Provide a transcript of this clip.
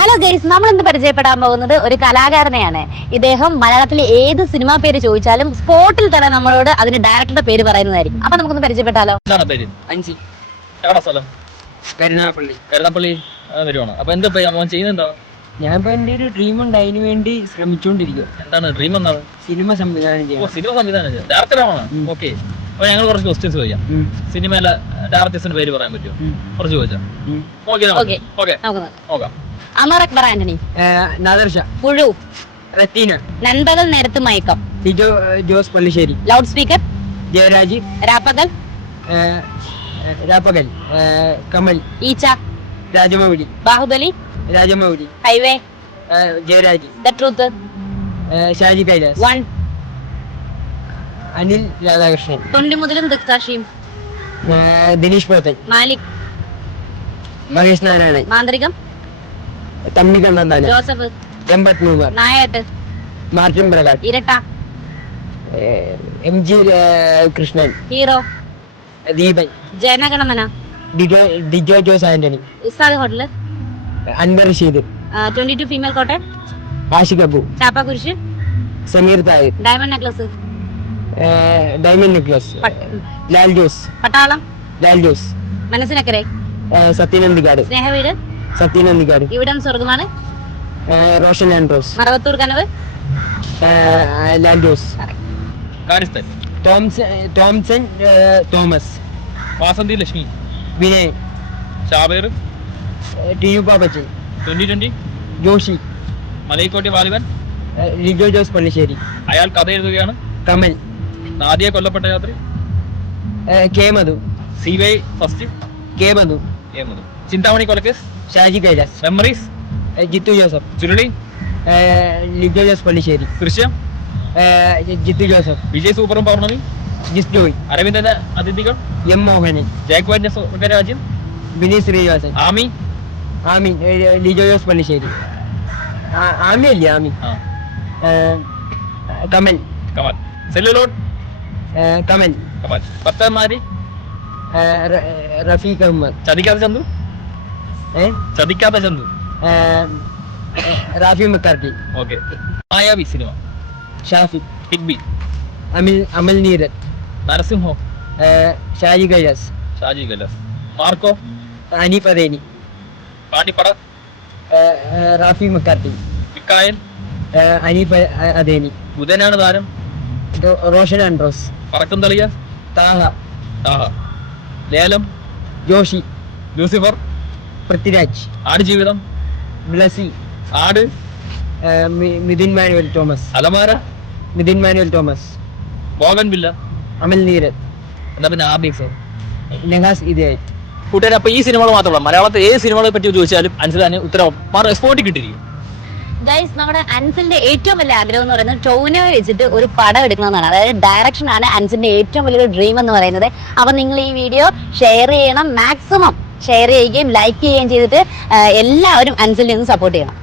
Hello guys, നമ്മൾ ഇന്ന് പരിചയപ്പെടാൻ പോകുന്നത് ഒരു കലാകാരനെയാണ്. ഇദ്ദേഹം മലയാളത്തിലെ ഏത് സിനിമാ പേര് ചോദിച്ചാലും സ്പോട്ടിൽ തന്നെ നമ്മളോട് അതിന് ഡയറക്ടറുടെ പേര് പറയുന്നതായിരിക്കും. അപ്പൊ നമുക്കൊന്ന് പരിചയപ്പെട്ടാലോ? കരുനാപ്പള്ളി വരുവാണ്. അപ്പൊ എന്താ ചെയ്യുന്നത്? ഞാൻ ഇപ്പൊ എന്റെ ഒരു ഡ്രീം ഉണ്ട്, അതിന് വേണ്ടി ശ്രമിച്ചുകൊണ്ടിരിക്കും. എന്താണ് ഡ്രീം? എന്താണ്? സിനിമ സംവിധാനം ചെയ്യാം. സിനിമ സംവിധാനം ഡയറക്ടറാണ്. ഓക്കെ, അപ്പൊ ഞങ്ങൾ കുറച്ച് ക്വസ്റ്റ്യൻസ് ചോദിക്കാം. സിനിമയിലെ ഡയറക്ടേഴ്സിന്റെ പേര് പറയാൻ പറ്റുമോ? കുറച്ച് ചോദിച്ചാൽ നോക്കാം. അമർ അക്ബർ ആന്റണി, നാദർഷ, പുഴു, Ratheena, Nanpakal Nerathu Mayakkam, Lijo Jose Pellissery, loud speaker, Jayaraj, Rappakal, Rappakal, Kamal, Eecha, Rajamouli, Baahubali, Rajamouli, highway, Jayaraj, the truth, Shaji Kailas, one, Anil Radhakrishnan, Thondimuthalum Driksakshiyum, Dinesh Pothan, Malik, Mahesh Narayanan, Manthrikam, Thampi Kannanthanam, Joseph, എമ്പത്മൂവർ, Nayattu, Martin Prakash, Iratta, M G Krishnan, hero, Deepan, Janaganamana, Dijo Jose Antony, Ustad hotel, Anwar Rasheed, 22 female Kottayam, Aashiq Abu, Chappakurishu, Sameer Thahir, diamond necklace, diamond necklace, Lal Jose, പട്ടാളം, ലാൽ ജോസ്, മനസ്സിനക്കരെ, സത്യനന്ദിക്കാട്, സ്നേഹവീട്, സത്യനന്ദിക്കാട്, ഇവിടം സ്വർഗമാണ്, റോഷൻ ആൻഡ്രോസ്, മറവത്തൂർ കനവ്, ലാൽ ജോസ്, തോംസൺ തോമസ്, വാസന്തി ലക്ഷ്മി, വിനയ്, ഷാബേർ, ടി യു പാപ്പച്ചൻ, 2020, ജോഷി, മലൈക്കോട്ടെ വാലിബൻ, ലിജോ ജോസ് പള്ളിശ്ശേരി, അയാൾ കഥ എഴുതുകയാണ്, കമൽ, നാദിയ കൊല്ലപ്പെട്ട യാത്രി, K Madhu, CY first, K Madhu, Chinthamani കൊലക്കേസ്, ഷാജി കൈലാസ്, മെമ്മറീസ്, ജിത്തു ജോസഫ്, ചുരുളി, ലിജോ ജോസ് പള്ളിശ്ശേരി, ദൃശ്യം, ജിത്തു ജോസഫ്, വിജയ് സൂപ്പറും പൗർണമി, ജിസ് ജോയ്, അരവിന്ദന്റെ അതിഥികൾ, എം മോഹനൻ, ജയക്വാന്റെ സ്വർഗരാജ്യം, വിനീത് ശ്രീനിവാസൻ, ആമി, ആമി, ലിജോ ജോസ് പള്ളിശ്ശേരി, ആമി അല്ലേ ആമി, കമൽ, കമൽ, സെല്ലുലോട്ട്, കമൽ, കമൽ, പത്തമാരി, റഫീഖ് അഹമ്മദ്, ചതിക്കാത്ത ചന്തു, ചതിക്കാത്ത ചന്തു, റാഫി മക്കാർക്കി, ഓക്കെ. മായാവി സിനിമ, ഷാഫി, ഹിഗ്ബി, അമൽ നീരത്, നരസിംഹോ, ഷാജി കൈലാസ്, ഷാജി കൈലാസ്, മാർക്കോ, അനീഫ് അദേനി, പാണ്ടിപ്പട, റാഫി മക്കാർക്കി, മിക്കായൽ, അനീഫ് അദേനി, ബുധനാണ് താരം, റോഷൻ ആൻഡ്രോസ്, പറക്കം തളിയ, താഹ, ലേലം, ജോഷി, ലൂസിഫർ, പൃഥ്വിരാജ്, ആടുജീവിതം, ബ്ലസി, ആട്, മിഥുൻ മാനുവൽ തോമസ്, അലമാര, മിഥുൻ മാനുവൽ തോമസ്, ബോഗൻ വില്ല, അമൽ നീരത്, എന്നാ പിന്നെ ആബിക്സോ, നഹാസ് ഇതേ. കൂട്ടുകാരെ, അപ്പൊ ഈ സിനിമകൾ മാത്രമല്ല, മലയാളത്തെ ഏത് സിനിമകളെ പറ്റി ചോദിച്ചാലും അനുസരിച്ച് ഉത്തരം സ്പോട്ടിൽ കിട്ടിയിരിക്കും. ഗൈസ്, നമ്മുടെ അൻസിന്റെ ഏറ്റവും വലിയ ആഗ്രഹം എന്ന് പറയുന്നത് ടോവിനോ വെച്ചിട്ട് ഒരു പടം എടുക്കണമെന്നാണ്. അതായത് ഡയറക്ഷൻ ആണ് അൻസിന്റെ ഏറ്റവും വലിയൊരു ഡ്രീം എന്ന് പറയുന്നത്. അപ്പൊ നിങ്ങൾ ഈ വീഡിയോ ഷെയർ ചെയ്യണം, മാക്സിമം ഷെയർ ചെയ്യുകയും ലൈക്ക് ചെയ്യുകയും ചെയ്തിട്ട് എല്ലാവരും അൻസിൽ നിന്ന് സപ്പോർട്ട് ചെയ്യണം.